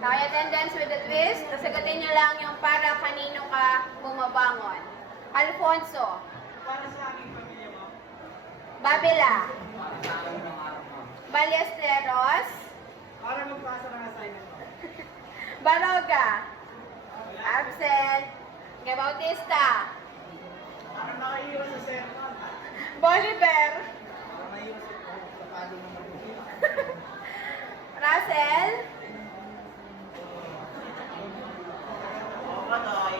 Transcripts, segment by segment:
Okay, attendance with the twist. Tapos sagutin nyo lang yung para kanino ka bumabangon. Alfonso. Para sa aking pamilya mo. Babila. Para sa akin ng araw mo. Ballesteros. Para magpasa ng assignment mo. Baroga. Absent. Okay, Bautista. Para makaiwas sa sermon. Bolivar. Para maiwas sa sa palo ng mabuti. Russell. Oo, Doy.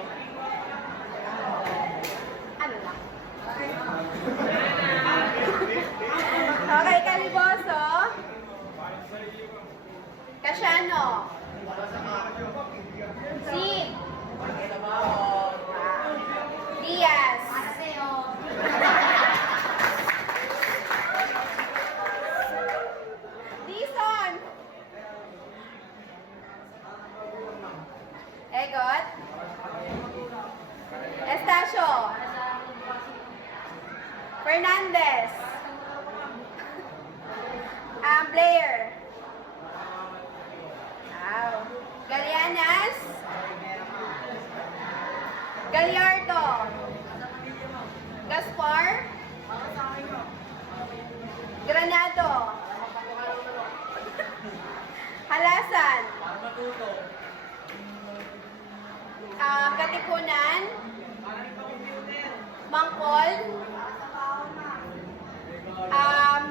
Ano lang? Okay, Caliboso. Casiano. Zig. Diaz. Dison. Egot. Estacio. Fernandez. Um. Gallardo. Gaspar. Granado. Halasan. Rin pa computer. Mangkol. Um,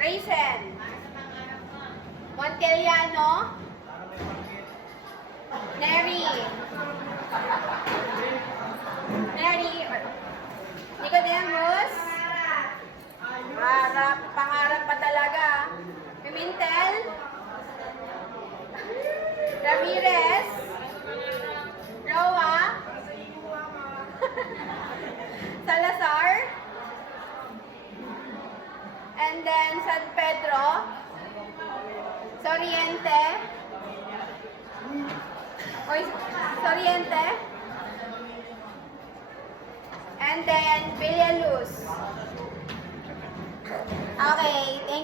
Raisin. Monteliano. Para Neri. Neri. Nicodemus. Pangarap, pangarap pa talaga. Pimentel. Ramirez. Roa. Salazar. And then San Pedro. Soriente. Oy, Soriente. And then Villaluz. Okay, thank you.